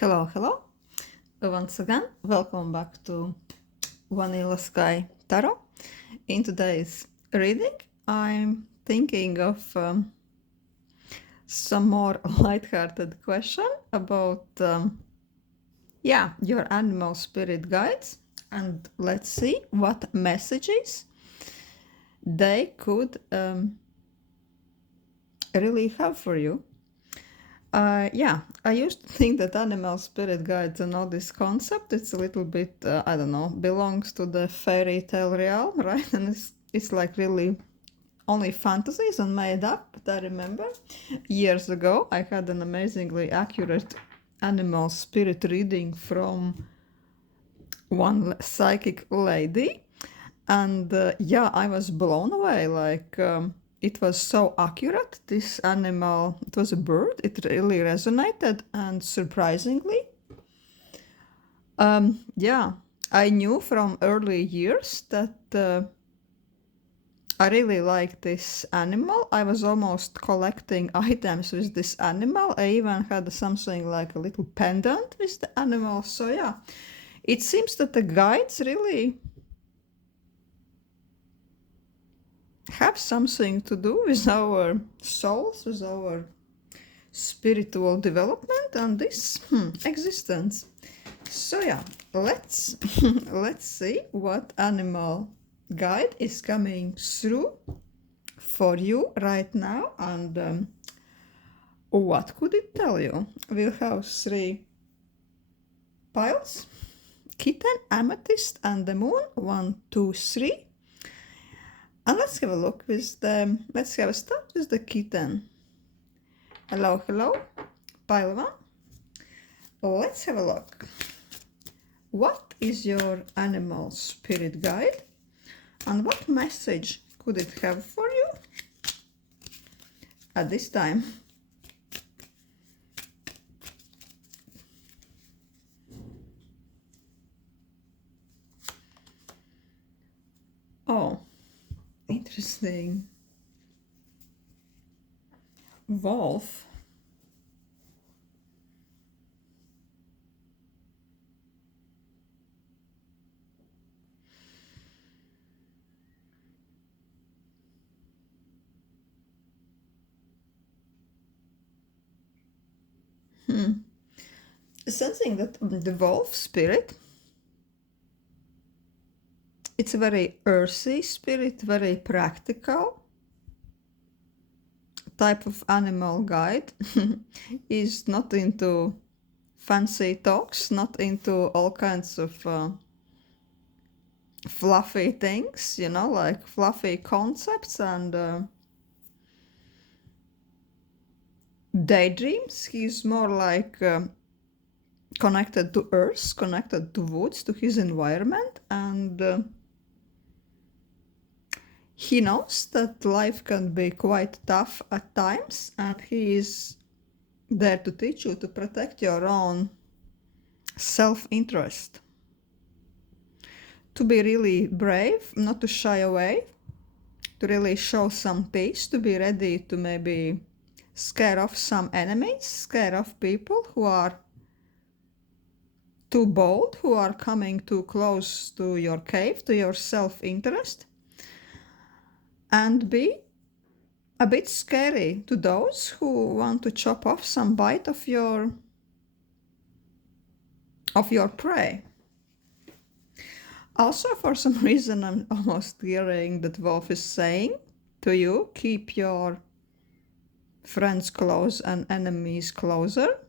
Hello, hello. Once again, welcome back to Vanilla Sky Tarot. In today's reading, I'm thinking of some more light-hearted question about, your animal spirit guides, and let's see what messages they could really have for you. I used to think that animal spirit guides and all this concept, it's a little bit, I don't know, belongs to the fairy tale realm, right? And it's like really only fantasies and made up. But I remember years ago, I had an amazingly accurate animal spirit reading from one psychic lady. And I was blown away, like... it was so accurate. This animal, it was a bird, it really resonated, and surprisingly, I knew from early years that I really liked this animal. I was almost collecting items with this animal. I even had something like a little pendant with the animal. So yeah, it seems that the guides really have something to do with our souls, with our spiritual development and this existence. So yeah, let's let's see what animal guide is coming through for you right now, and what could it tell you. We'll have 3 piles: kitten, amethyst, and the moon. 1, 2, 3. And let's have a look with the, let's have a start with the kitten. Hello, hello, pile 1. Let's have a look. What is your animal spirit guide, and what message could it have for you at this time? Oh, interesting. Wolf. Sensing that the wolf spirit, it's a very earthy spirit, very practical type of animal guide. Is not into fancy talks, not into all kinds of fluffy things, like fluffy concepts and daydreams. He's more like connected to earth, connected to woods, to his environment, and he knows that life can be quite tough at times, and he is there to teach you to protect your own self-interest, to be really brave, not to shy away, to really show some peace, to be ready to maybe scare off some enemies, scare off people who are too bold, who are coming too close to your cave, to your self-interest, and be a bit scary to those who want to chop off some bite of your prey. Also, for some reason, I'm almost hearing that wolf is saying to you, keep your friends close and enemies closer.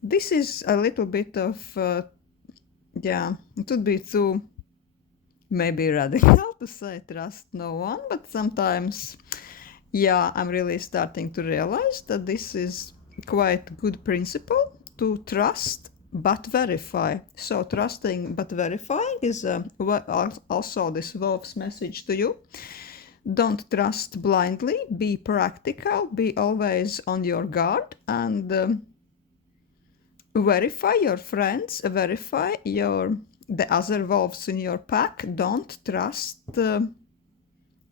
This is a little bit of, it would be too maybe radical to say trust no one, but sometimes, I'm really starting to realize that this is quite good principle, to trust but verify. So trusting but verifying is also this wolf's message to you. Don't trust blindly, be practical, be always on your guard, and verify your friends, verify the other wolves in your pack. Don't trust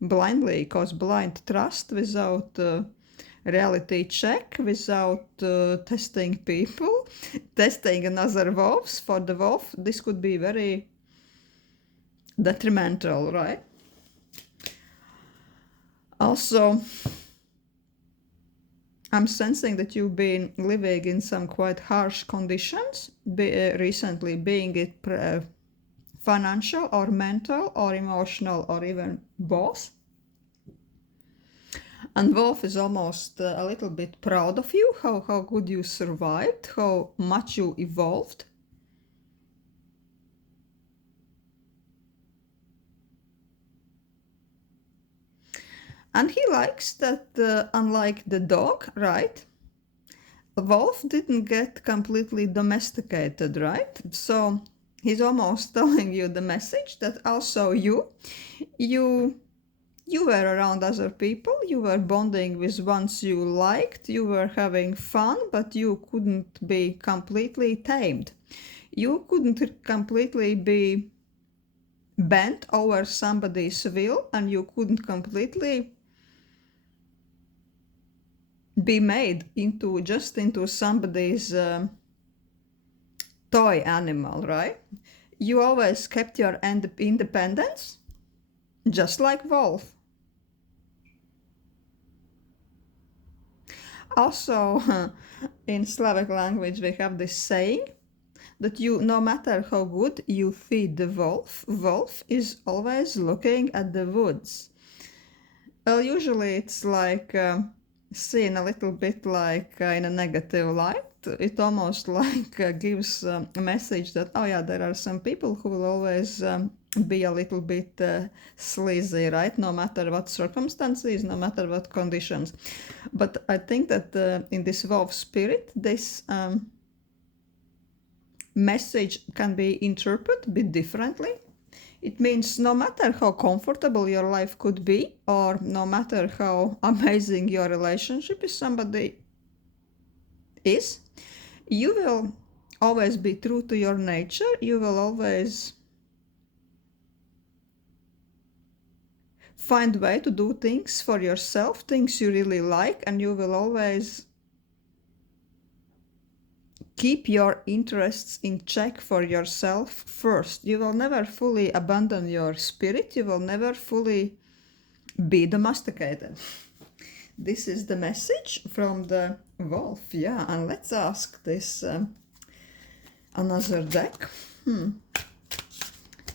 blindly, because blind trust without reality check without testing people, testing another wolves. For the wolf, this could be very detrimental, right? Also, I'm sensing that you've been living in some quite harsh conditions recently, being it financial or mental or emotional or even both. And Wolf is almost a little bit proud of you, how good you survived, how much you evolved. And he likes that, unlike the dog, right? Wolf didn't get completely domesticated, right? So he's almost telling you the message that also you were around other people, you were bonding with ones you liked, you were having fun, but you couldn't be completely tamed. You couldn't completely be bent over somebody's will, and you couldn't completely be made into somebody's toy animal, right? You always kept your independence, just like Wolf. Also, in Slavic language, we have this saying that no matter how good you feed the wolf, wolf is always looking at the woods. Well, usually it's like seen a little bit like in a negative light. It almost like gives a message that, oh yeah, there are some people who will always be a little bit sleazy, right? No matter what circumstances, no matter what conditions. But I think that in this wolf spirit, this message can be interpreted a bit differently. It means no matter how comfortable your life could be, or no matter how amazing your relationship with somebody is, you will always be true to your nature. You will always find a way to do things for yourself, things you really like, and you will always keep your interests in check for yourself first. You will never fully abandon your spirit. You will never fully be domesticated. This is the message from the wolf. Yeah, and let's ask this another deck.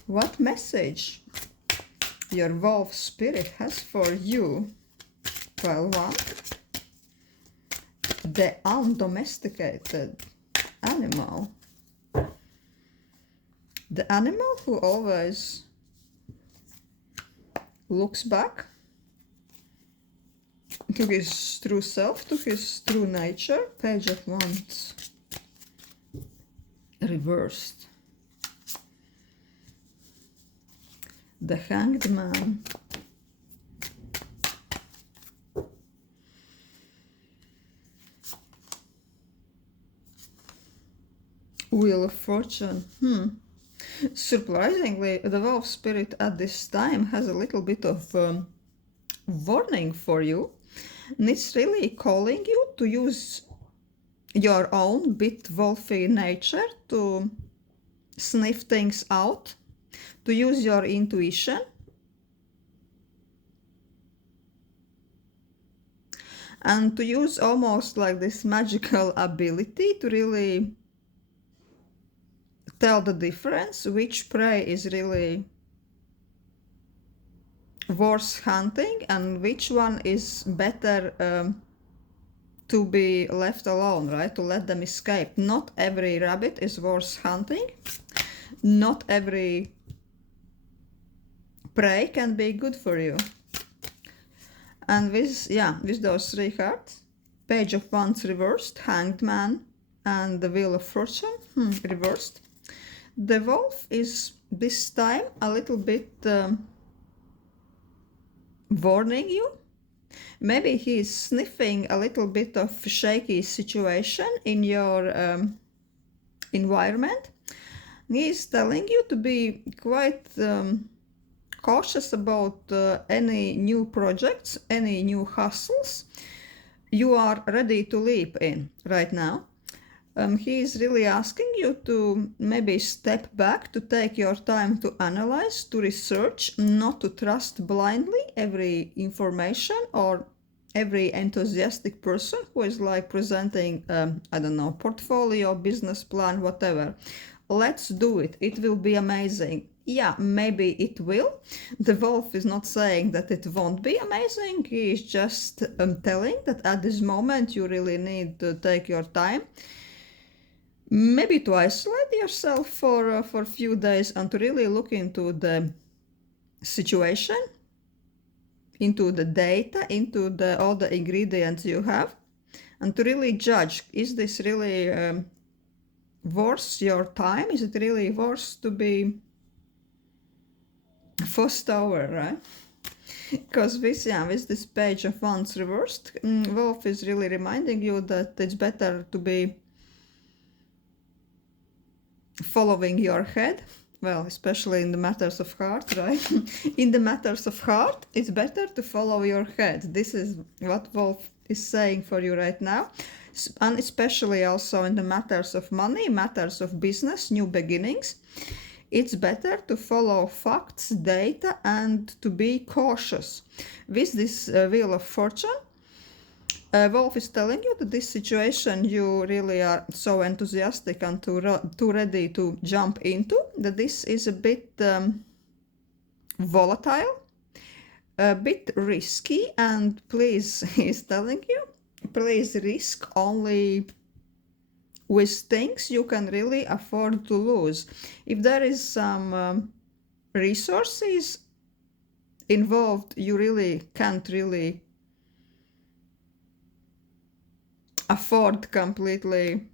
What message your wolf spirit has for you? Well, one, the undomesticated animal. The animal who always looks back to his true self, to his true nature. Page of Wands reversed. The Hanged Man. Wheel of Fortune. Surprisingly, the wolf spirit at this time has a little bit of warning for you. And it's really calling you to use your own bit wolfy nature to sniff things out, to use your intuition. And to use almost like this magical ability to really tell the difference, which prey is really worth hunting and which one is better to be left alone, right? To let them escape. Not every rabbit is worth hunting. Not every prey can be good for you. And with those three cards, Page of Wands reversed, Hanged Man, and the Wheel of Fortune reversed. The wolf is this time a little bit warning you. Maybe he's sniffing a little bit of shaky situation in your environment. He's telling you to be quite cautious about any new projects, any new hustles. you are ready to leap in right now. He is really asking you to maybe step back, to take your time to analyze, to research, not to trust blindly every information or every enthusiastic person who is like presenting, I don't know, portfolio, business plan, whatever. Let's do it. It will be amazing. Yeah, maybe it will. The wolf is not saying that it won't be amazing. He is just telling that at this moment you really need to take your time, maybe to isolate yourself for a few days and to really look into the situation, into the data, into all the ingredients you have, and to really judge, is this really worth your time? Is it really worth to be fussed over, right? Because with this page of wands reversed, Wolf is really reminding you that it's better to be following your head. Well, especially in the matters of heart, right? In the matters of heart, it's better to follow your head. This is what Wolf is saying for you right now. And especially also in the matters of money, matters of business, new beginnings. It's better to follow facts, data, and to be cautious. With this Wheel of Fortune, Wolf is telling you that this situation you really are so enthusiastic and too ready to jump into, that this is a bit volatile, a bit risky, and please, he's telling you, please risk only with things you can really afford to lose. If there is some resources involved you really can't really afford completely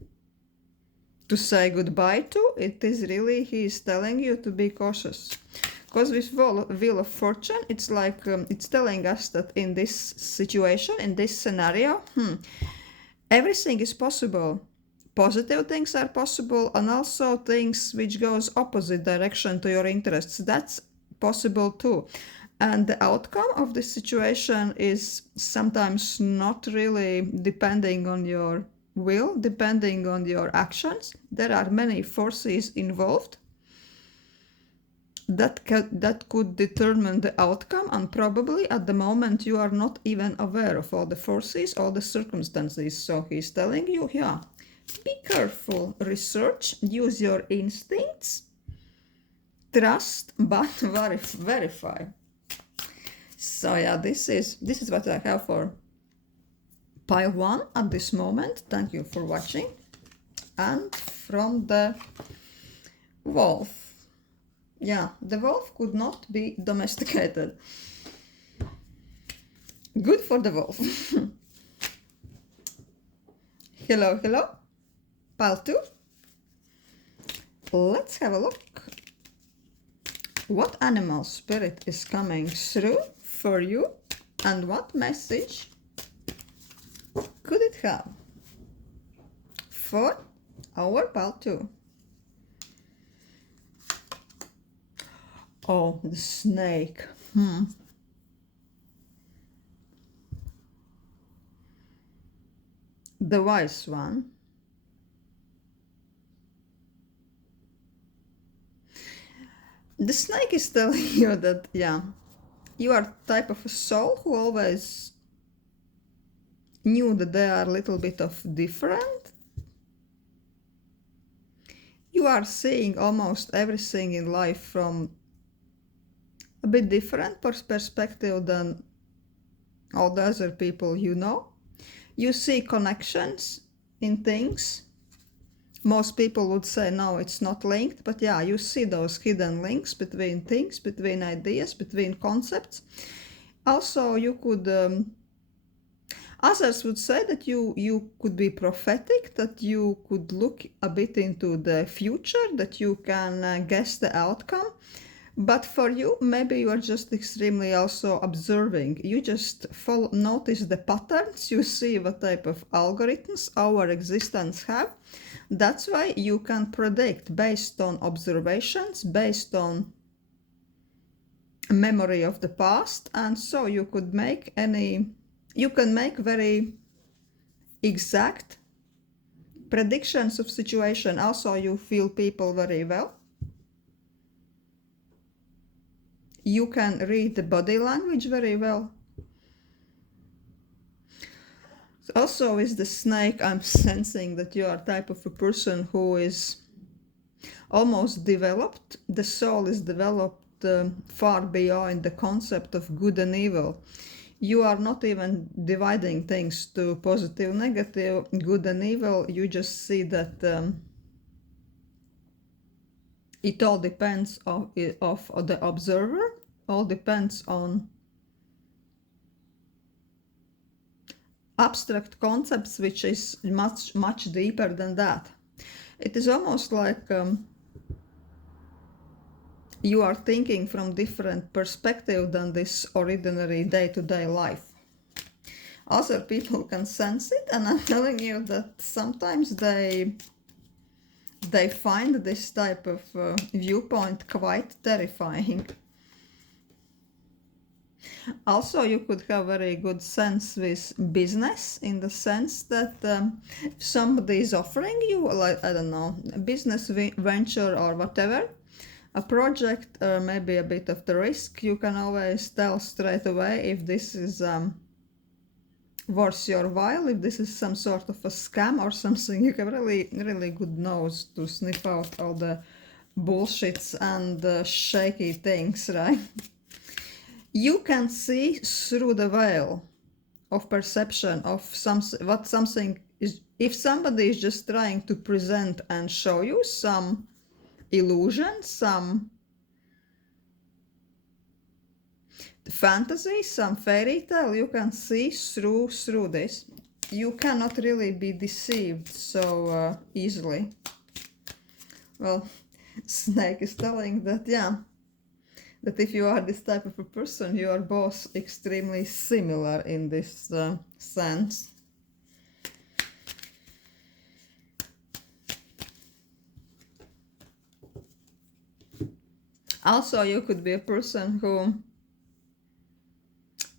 to say goodbye to, it is really, he is telling you to be cautious. Because with Wheel of Fortune, it's like, it's telling us that in this situation, in this scenario, everything is possible. Positive things are possible, and also things which goes opposite direction to your interests. That's possible too. And the outcome of this situation is sometimes not really depending on your will, depending on your actions. There are many forces involved that could determine the outcome, and probably at the moment you are not even aware of all the forces, all the circumstances. So he's telling you, yeah, be careful, research, use your instincts, trust, but verify. So yeah, this is what I have for pile 1 at this moment. Thank you for watching. And from the wolf. Yeah, the wolf could not be domesticated. Good for the wolf. Hello, hello. Pile 2. Let's have a look. What animal spirit is coming through for you, and what message could it have for our pile 2? Oh, the snake. The wise one. The snake is telling you that, yeah, you are type of a soul who always knew that they are a little bit of different. You are seeing almost everything in life from a bit different perspective than all the other people you know. You see connections in things. Most people would say, no, it's not linked, but yeah, you see those hidden links between things, between ideas, between concepts. Also, you could, others would say that you could be prophetic, that you could look a bit into the future, that you can guess the outcome. But for you, maybe you are just extremely also observing. You just notice the patterns, you see what type of algorithms our existence have. That's why you can predict based on observations, based on memory of the past, and so you could make you can make very exact predictions of situation. Also, you feel people very well. You can read the body language very well. Also, with the snake, I'm sensing that you are type of a person who is almost developed. The soul is developed far beyond the concept of good and evil. You are not even dividing things to positive, negative, good and evil. You just see that it all depends of the observer. All depends on abstract concepts, which is much deeper than that. It is almost like you are thinking from different perspective than this ordinary day-to-day life. Other people can sense it, and I'm telling you that sometimes they find this type of viewpoint quite terrifying. Also, you could have very good sense with business, in the sense that if somebody is offering you, like, I don't know, a business venture or whatever, a project, or maybe a bit of the risk, you can always tell straight away if this is worth your while, if this is some sort of a scam or something. You have really good nose to sniff out all the bullshits and shaky things, right? You can see through the veil of perception of what something is. If somebody is just trying to present and show you some illusion, some fantasy, some fairy tale, you can see through this. You cannot really be deceived so easily. Well, Snake is telling that, yeah, that if you are this type of a person, you are both extremely similar in this sense. Also, you could be a person who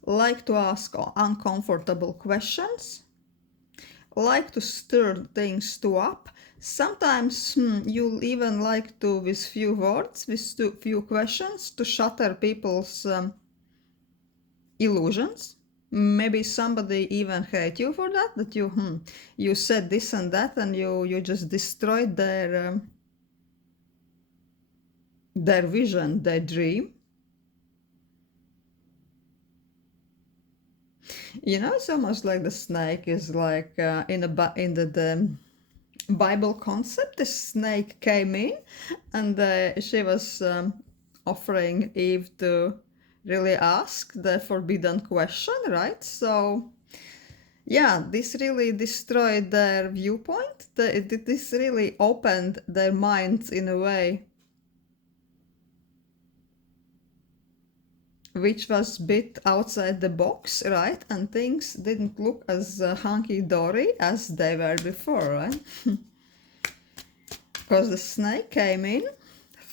like to ask uncomfortable questions, like to stir things up. Sometimes you'll even like to, with few words, with few questions, to shatter people's illusions. Maybe somebody even hate you for that, that you said this and that, and you just destroyed their vision, their dream. You know, it's almost like the snake is like in the Bible concept. The snake came in, and she was offering Eve to really ask the forbidden question, right? So yeah, this really destroyed their viewpoint. This really opened their minds in a way which was a bit outside the box, right? And things didn't look as hunky-dory as they were before, right? Because the snake came in,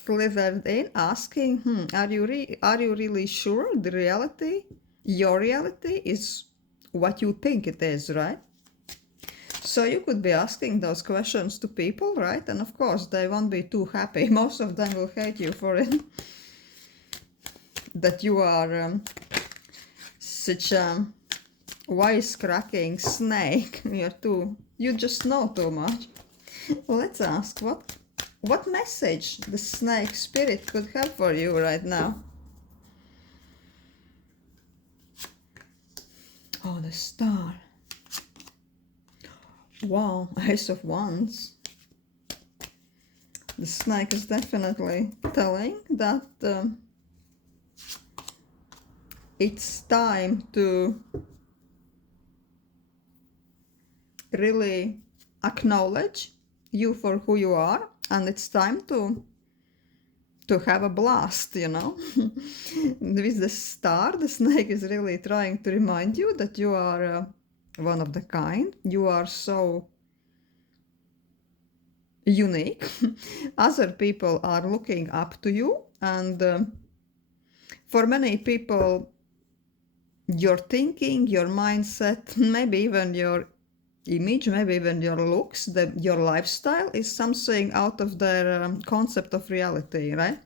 slithered in, asking, are you really sure the reality, your reality, is what you think it is, right? So you could be asking those questions to people, right? And of course, they won't be too happy. Most of them will hate you for it. That you are such a wisecracking snake. You just know too much. Let's ask what message the snake spirit could have for you right now. Oh, the star. Wow, Ace of Wands. The snake is definitely telling that it's time to really acknowledge you for who you are, and it's time to have a blast, you know. With the star, the snake is really trying to remind you that you are one of the kind. You are so unique. Other people are looking up to you, and for many people, your thinking, your mindset, maybe even your image, maybe even your looks, your lifestyle is something out of their concept of reality, right?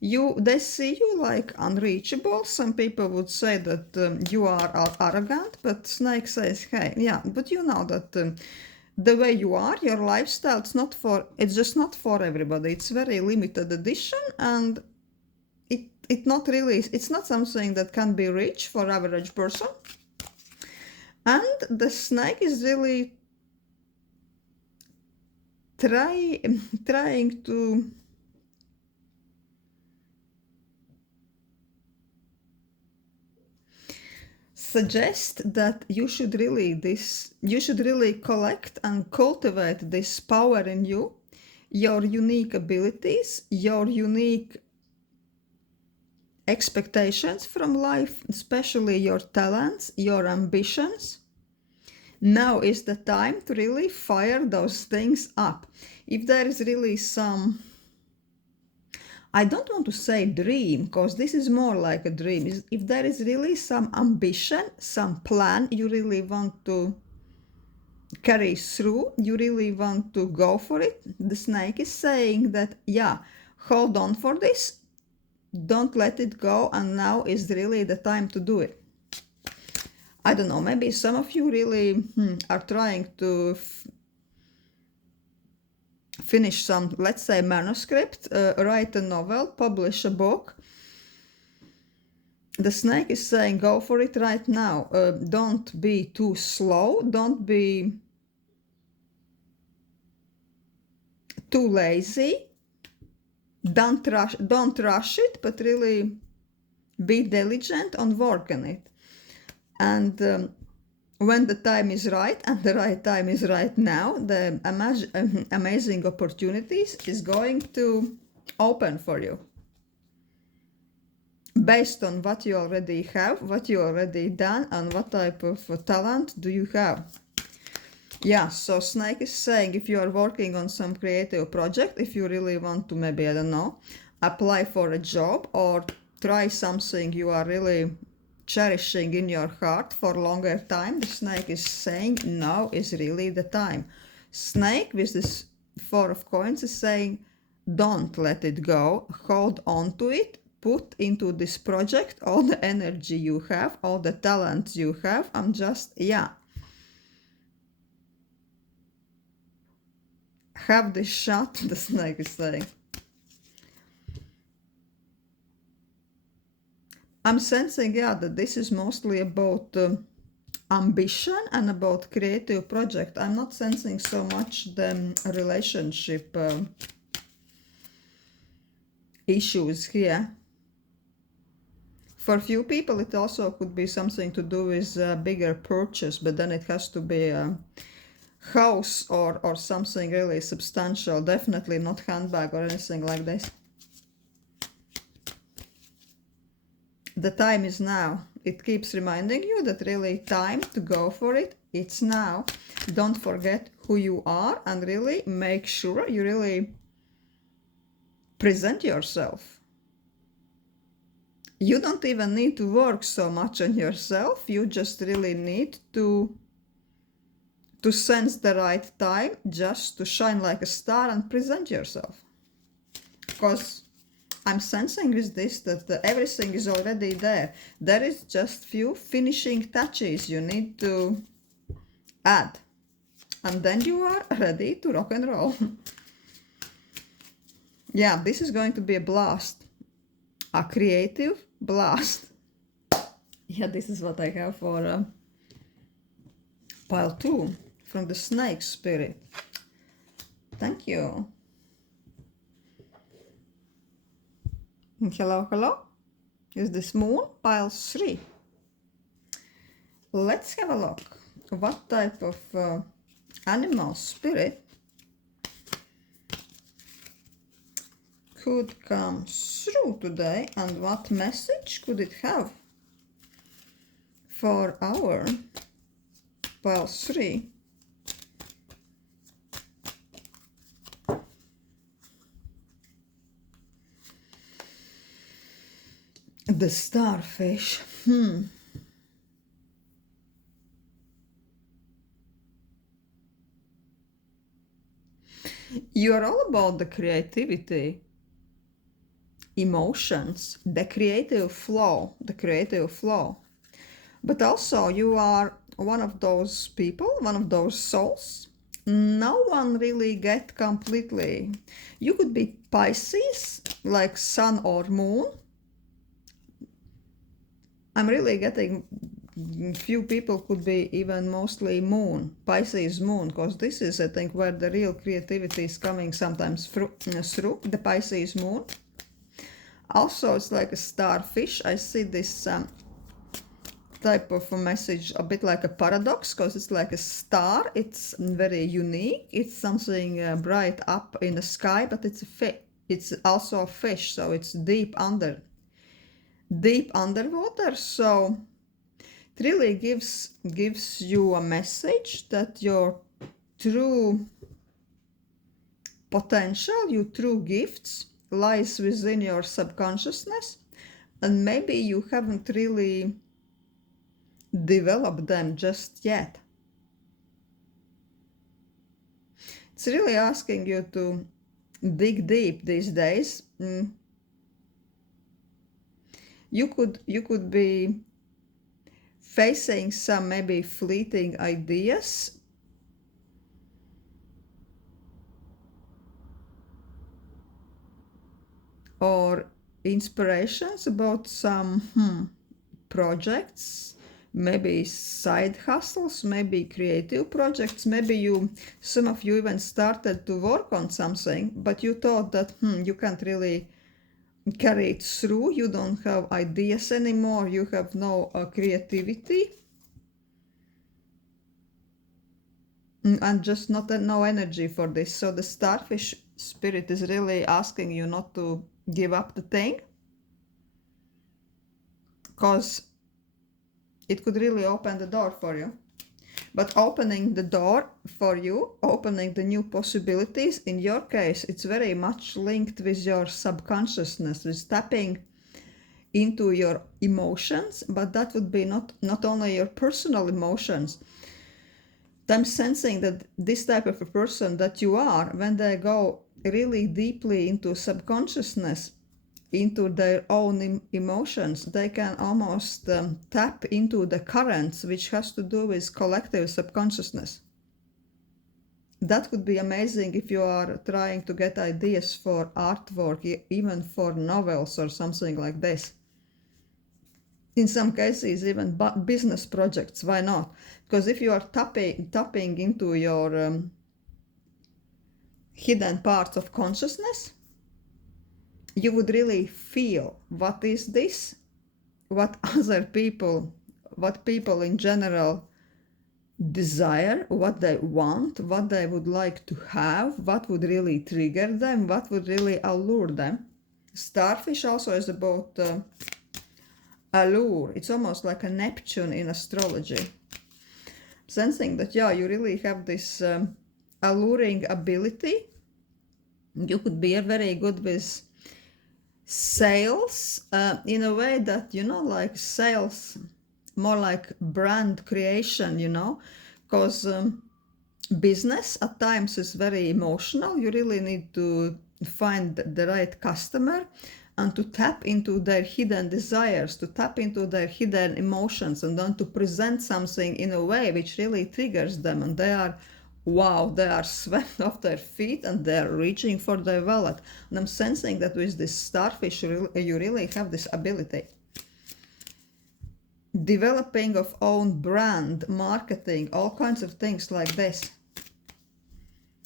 They see you like unreachable. Some people would say that you are arrogant, but Snake says, hey, yeah, but you know that the way you are, your lifestyle, it's just not for everybody. It's very limited edition, and it's not something that can be reached for average person. And the Snake is really trying to suggest that you should really collect and cultivate this power in you, your unique abilities, your unique expectations from life, especially your talents, your ambitions. Now is the time to really fire those things up. If there is really some, I don't want to say dream, because this is more like a dream. If there is really some ambition, some plan you really want to carry through, you really want to go for it, the Snake is saying that, yeah, hold on for this, don't let it go, and now is really the time to do it. I don't know, maybe some of you really are trying to finish some, let's say, manuscript, write a novel, publish a book. The Snake is saying go for it right now. Don't be too slow, don't be too lazy, don't rush it, but really be diligent on working it. And when the time is right, and the right time is right now, the amazing opportunities is going to open for you based on what you already have, what you already done, and what type of talent do you have. Yeah, so Snake is saying if you are working on some creative project, if you really want to, maybe, I don't know, apply for a job or try something you are really cherishing in your heart for longer time, the Snake is saying now is really the time. Snake with this 4 of coins is saying don't let it go, hold on to it, put into this project all the energy you have, all the talent you have, and just, yeah, have this shot, the Snake is saying. I'm sensing, yeah, that this is mostly about ambition and about creative project. I'm not sensing so much the relationship issues here. For a few people, it also could be something to do with a bigger purchase, but then it has to be a house or something really substantial. Definitely not handbag or anything like this. The time is now. It keeps reminding you that really time to go for it. It's now. Don't forget who you are and really make sure you really present yourself. You don't even need to work so much on yourself. You just really need to sense the right time, just to shine like a star and present yourself. Because I'm sensing with this that everything is already there. There is just few finishing touches you need to add. And then you are ready to rock and roll. Yeah, this is going to be a blast. A creative blast. Yeah, this is what I have for pile 2 from the Snake Spirit. Thank you. Hello, hello. Is this Moon? Pile 3. Let's have a look. What type of animal spirit could come through today, and what message could it have for our pile 3? The starfish. You're all about the creativity, emotions, the creative flow, But also, you are one of those people, one of those souls. No one really get completely. You could be Pisces, like sun or moon. I'm really getting few people could be even mostly moon, Pisces moon, because this is, I think, where the real creativity is coming sometimes through the Pisces moon. Also, it's like a starfish. I see this type of a message a bit like a paradox, because it's like a star. It's very unique. It's something bright up in the sky, but it's a fish. It's also a fish, so it's deep underwater. So it really gives you a message that your true potential, your true gifts lies within your subconsciousness, and maybe you haven't really developed them just yet. It's really asking you to dig deep these days. You could be facing some maybe fleeting ideas, or inspirations about some projects, maybe side hustles, maybe creative projects. Maybe some of you even started to work on something, but you thought that you can't really carry it through. You don't have ideas anymore. You have no creativity, and just no energy for this. So the starfish spirit is really asking you not to give up the thing, because it could really open the door for you. But opening the door for you, opening the new possibilities, in your case, it's very much linked with your subconsciousness, with tapping into your emotions. But that would be not only your personal emotions. I'm sensing that this type of a person that you are, when they go really deeply into subconsciousness, into their own emotions, they can almost tap into the currents, which has to do with collective subconsciousness. That would be amazing if you are trying to get ideas for artwork, even for novels or something like this. In some cases, even business projects. Why not? Because if you are tapping into your hidden parts of consciousness, you would really feel what is this, what people in general desire, what they want, what they would like to have, what would really trigger them, what would really allure them. Starfish also is about allure. It's almost like a Neptune in astrology. Sensing that, yeah, you really have this alluring ability. You could be very good with sales, in a way that, like sales, more like brand creation, because business at times is very emotional. You really need to find the right customer and to tap into their hidden desires, to tap into their hidden emotions, and then to present something in a way which really triggers them, and they are swept off their feet and they're reaching for their wallet. And I'm sensing that with this starfish, you really have this ability. Developing of own brand, marketing, all kinds of things like this.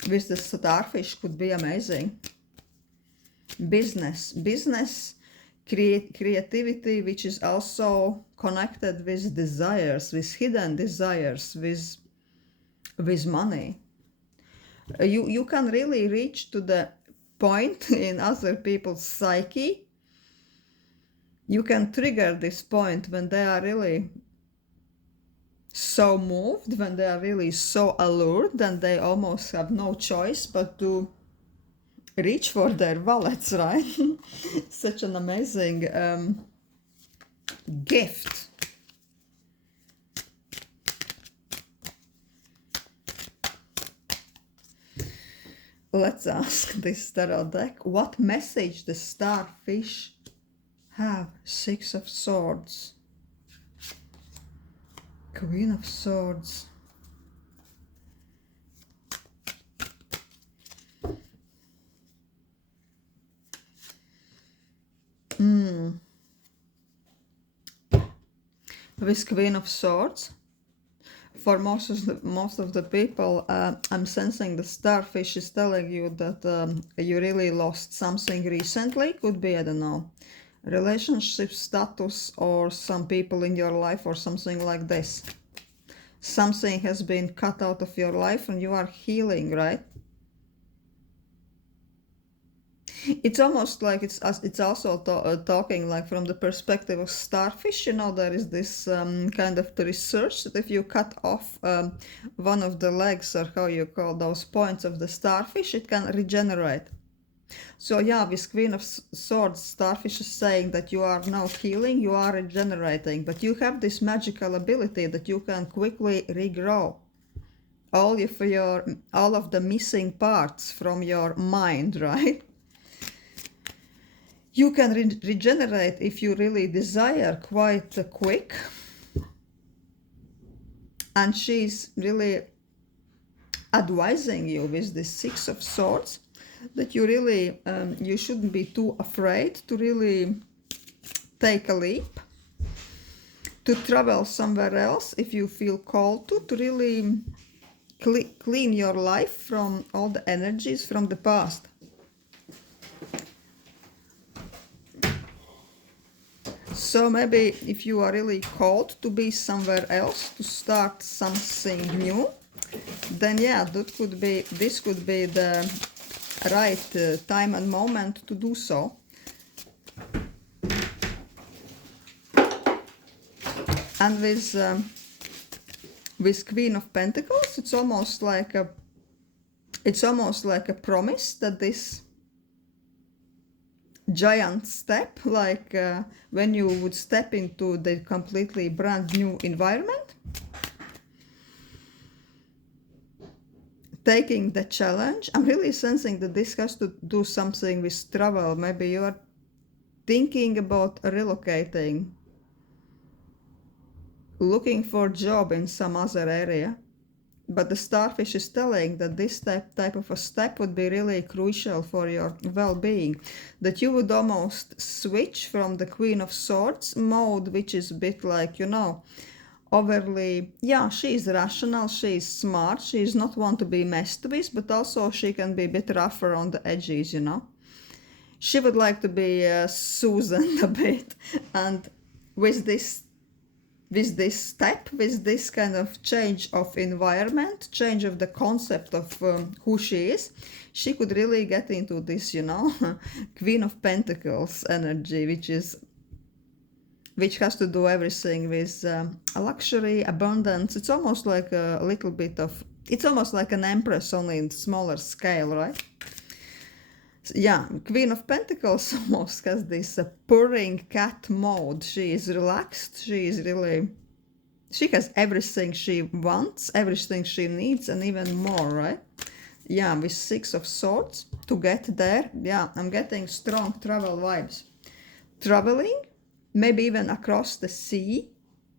With the starfish could be amazing. Business, creativity, which is also connected with desires, with hidden desires, with money. You can really reach to the point in other people's psyche. You can trigger this point when they are really so moved, when they are really so allured, and they almost have no choice but to reach for their wallets, right? Such an amazing gift. Let's ask this tarot deck, what message the starfish have? Six of Swords, Queen of Swords, with Queen of Swords. For most of the people, I'm sensing the starfish is telling you that you really lost something recently. Could be, I don't know, relationship status or some people in your life or something like this. Something has been cut out of your life and you are healing, right? It's almost like it's also talking like from the perspective of starfish. You know, there is this kind of the research that if you cut off one of the legs, or how you call those points of the starfish, it can regenerate. So yeah, with Queen of Swords, starfish is saying that you are now healing, you are regenerating, but you have this magical ability that you can quickly regrow all of the missing parts from your mind, right? You can regenerate if you really desire quite quick. And she's really advising you with the Six of Swords that you really, you shouldn't be too afraid to really take a leap, to travel somewhere else if you feel called to really clean your life from all the energies from the past. So maybe if you are really called to be somewhere else, to start something new, then yeah, this could be the right time and moment to do so. And with Queen of Pentacles, it's almost like a promise that this giant step, like when you would step into the completely brand new environment, taking the challenge. I'm really sensing that this has to do something with travel. Maybe you are thinking about relocating, looking for a job in some other area. But the starfish is telling that this type of a step would be really crucial for your well-being. That you would almost switch from the Queen of Swords mode, which is a bit like, you know, overly, yeah, she is rational, she is smart, she is not one to be messed with, but also she can be a bit rougher on the edges, you know. She would like to be Susan a bit. And with this step, with this kind of change of environment, change of the concept of who she is, she could really get into this, you know, Queen of Pentacles energy, which has to do everything with luxury, abundance. It's almost like a little bit of, it's almost like an empress, only in smaller scale, right? Yeah, Queen of Pentacles almost has this purring cat mode. She is relaxed, she has everything she wants, everything she needs, and even more, right? Yeah, with Six of Swords, to get there, yeah, I'm getting strong travel vibes. Traveling, maybe even across the sea,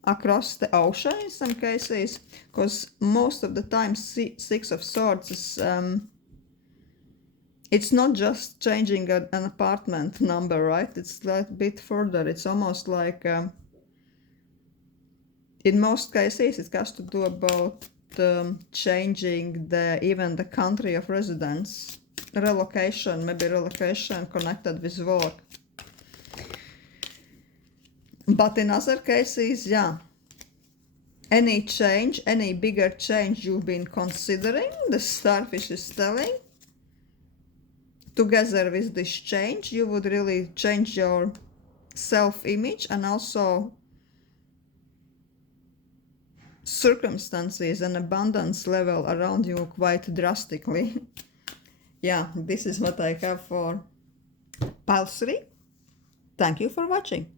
across the ocean in some cases, because most of the time Six of Swords is... it's not just changing an apartment number, right? It's a bit further. It's almost like, in most cases, it has to do about changing even the country of residence, relocation, maybe relocation connected with work. But in other cases, yeah, any change, any bigger change you've been considering, the starfish is telling, together with this change, you would really change your self-image and also circumstances and abundance level around you quite drastically. Yeah, this is what I have for Pile 3. Thank you for watching.